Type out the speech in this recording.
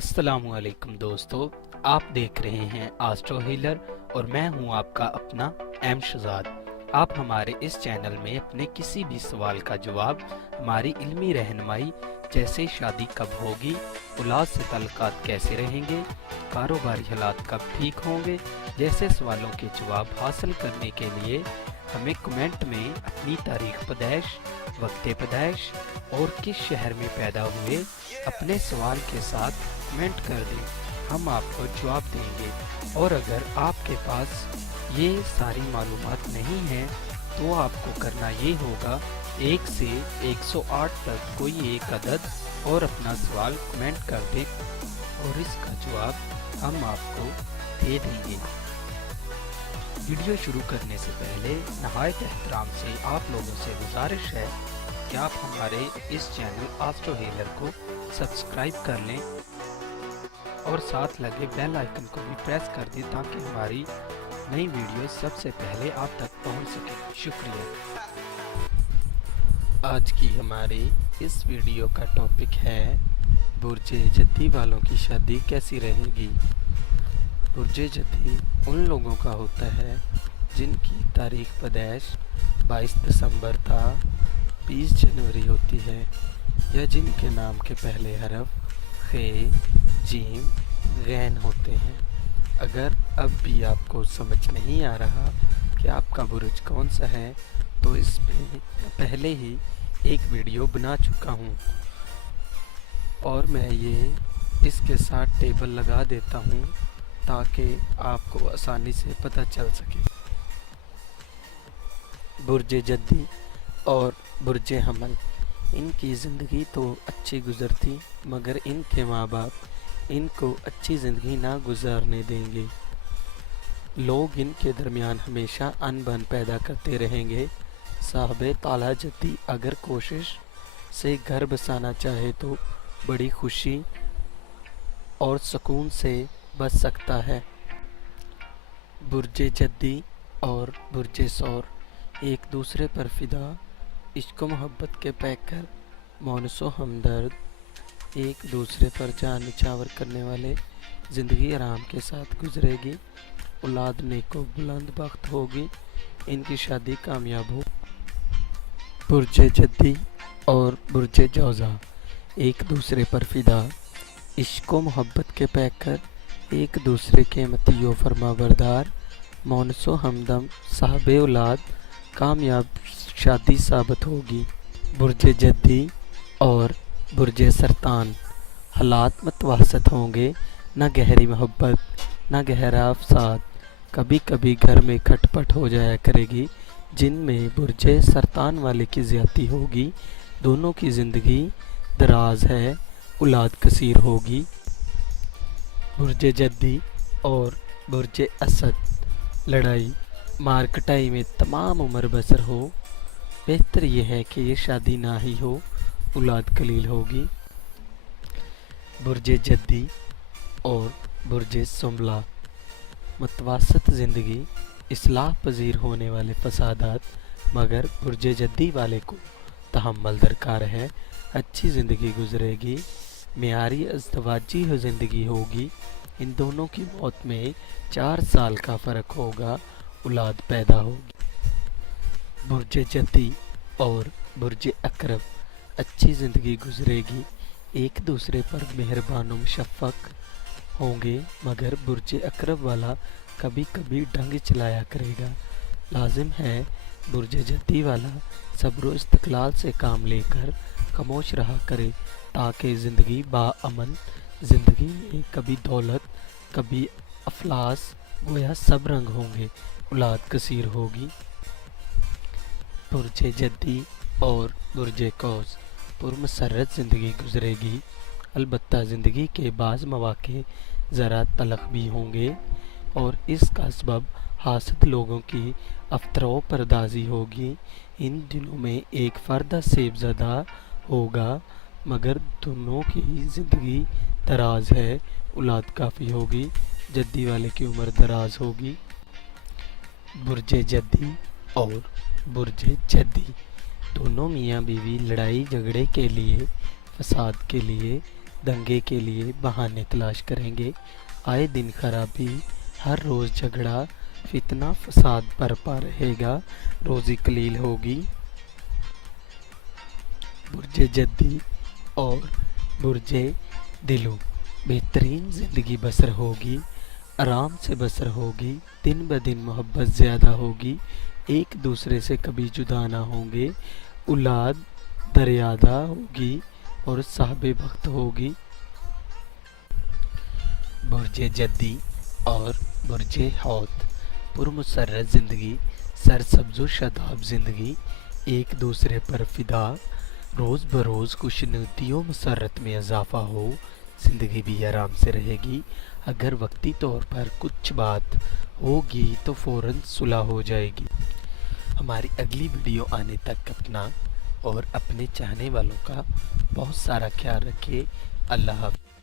अस्सलाम वालेकुम दोस्तों, आप देख रहे हैं आस्ट्रो हीलर और मैं हूं आपका अपना एम शहजाद। आप हमारे इस चैनल में अपने किसी भी सवाल का जवाब, हमारी इल्मी रहनुमाई जैसे शादी कब होगी, औलाद से ताल्लुकात कैसे रहेंगे, कारोबारी हालात कब ठीक होंगे जैसे सवालों के जवाब हासिल करने के लिए हमें कमेंट में अपनी तारीख पैदाइश, वक्त पैदाइश और किस शहर में पैदा हुए अपने सवाल के साथ कमेंट कर दें। हम आपको जवाब देंगे। और अगर आपके पास ये सारी मालूमात नहीं है तो आपको करना ये होगा 1 से 108 तक कोई एक अदद और अपना सवाल कमेंट कर दें और इसका जवाब हम आपको दे देंगे। वीडियो शुरू करने से पहले नहायत एहतराम से आप लोगों से गुजारिश है कि आप हमारे इस चैनल आस्ट्रो हीलर को सब्सक्राइब कर लें और साथ लगे बेल आइकन को भी प्रेस कर दें ताकि हमारी नई वीडियो सबसे पहले आप तक पहुंच सके। शुक्रिया। आज की हमारी इस वीडियो का टॉपिक है बुर्जे जद्दी वालों की शादी कैसी रहेगी। बुर्जे जद्दी उन लोगों का होता है जिनकी तारीख पैदाइश 22 दिसंबर था 20 जनवरी होती है, या जिनके नाम के पहले हरफ खे, जीम, गैन होते हैं। अगर अब भी आपको समझ नहीं आ रहा कि आपका बुर्ज कौन सा है तो इस पे पहले ही एक वीडियो बना चुका हूँ और मैं ये इसके साथ टेबल लगा देता हूँ ताकि आपको आसानी से पता चल सके। बुर्जे जद्दी और बुर्जे हमल, इनकी ज़िंदगी तो अच्छी गुज़रती मगर इनके माँ बाप इनको अच्छी ज़िंदगी ना गुजारने देंगे। लोग इनके दरमियान हमेशा अनबन पैदा करते रहेंगे। साहबे ताला जद्दी अगर कोशिश से घर बसाना चाहे तो बड़ी खुशी और सुकून से बच सकता है। बुर्जे जद्दी और बुर्जे सौर एक दूसरे पर फिदा, इश्क मोहब्बत के पैकर, मोनसो हमदर्द, एक दूसरे पर जान निछावर करने वाले। ज़िंदगी आराम के साथ गुजरेगी, औलाद नेको बुलंद बख्त होगी, इनकी शादी कामयाब हो। बुर्जे जद्दी और बुर्जे जौज़ा एक दूसरे पर फिदा, इश्क मोहब्बत के पैकर, एक दूसरे के मतियो फरमाबरदार, मोनसो हमदम, साहबे औलाद, कामयाब शादी साबित होगी। बुर्जे जद्दी और बुर्जे सरतान हालात मतवासत होंगे, न गहरी मोहब्बत न गहरा अफसाद, कभी कभी घर में खटपट हो जाया करेगी जिनमें बुर्जे सरतान वाले की ज़्यादती होगी। दोनों की ज़िंदगी दराज है, औलाद कसीर होगी। बुर्जे जद्दी और बुर्जे असद लड़ाई मार कटाई में तमाम उम्र बसर हो। बेहतर यह है कि ये शादी ना ही हो, औलाद कलील होगी। बुर्जे जद्दी और बुर्जे सुमला मतवासत ज़िंदगी, इस्लाह पजीर होने वाले फसादात, मगर बुर्जे जद्दी वाले को तहम्मुल दरकार है। अच्छी ज़िंदगी गुजरेगी, मेयारी अज़दवाजी ज़िंदगी होगी। इन दोनों की मौत में 4 साल का फ़र्क होगा, औलाद पैदा होगी। बुर्जे जद्दी और बुर्जे अकरब अच्छी ज़िंदगी गुजरेगी, एक दूसरे पर मेहरबान मुशफ़क़ होंगे, मगर बुर्जे अकरब वाला कभी कभी डंग चलाया करेगा। लाजिम है बुर्जे जद्दी वाला सब्र इस्तक़लाल से काम लेकर खामोश रहा करे ताकि ज़िंदगी बाअमन, ज़िंदगी में कभी दौलत कभी अफलास, गोया सब रंग होंगे, औलाद कसीर होगी। बुर्जे जद्दी और बुर्जे कौस पुरमसरत ज़िंदगी गुजरेगी, अलबत्ता ज़िंदगी के बाज़ मौक़े ज़रा तलख़ भी होंगे और इसका सबब हासद लोगों की अफ्तरो परदाजी होगी। इन दिनों में एक फ़र्द सेबज़दा होगा मगर दोनों की ज़िंदगी दराज है, औलाद काफ़ी होगी। जद्दी वाले की उम्र दराज होगी। बुर्जे जद्दी और बुर्जे जद्दी दोनों मियाँ बीवी लड़ाई झगड़े के लिए, फसाद के लिए دنگے کے لیے بہانے تلاش کریں گے، آئے دن خرابی، ہر روز جھگڑا، فتنہ فساد برپا رہے گا، روزی قلیل ہوگی۔ برج جدی اور برج دلو، بہترین زندگی بسر ہوگی، آرام سے بسر ہوگی، دن بدن محبت زیادہ ہوگی، ایک دوسرے سے کبھی جدا نہ ہوں گے، اولاد دریادہ ہوگی اور صاحب وقت ہوگی۔ برج جدی اور برج حوت، پرمسرت زندگی، سرسبز و شاداب زندگی، ایک دوسرے پر فدا، روز بروز خوشنودی و مسرت میں اضافہ ہو، زندگی بھی آرام سے رہے گی، اگر وقتی طور پر کچھ بات ہوگی تو فوراً صلح ہو جائے گی۔ ہماری اگلی ویڈیو آنے تک اپنا اور اپنے چاہنے والوں کا بہت سارا خیال رکھیے۔ اللہ حافظ۔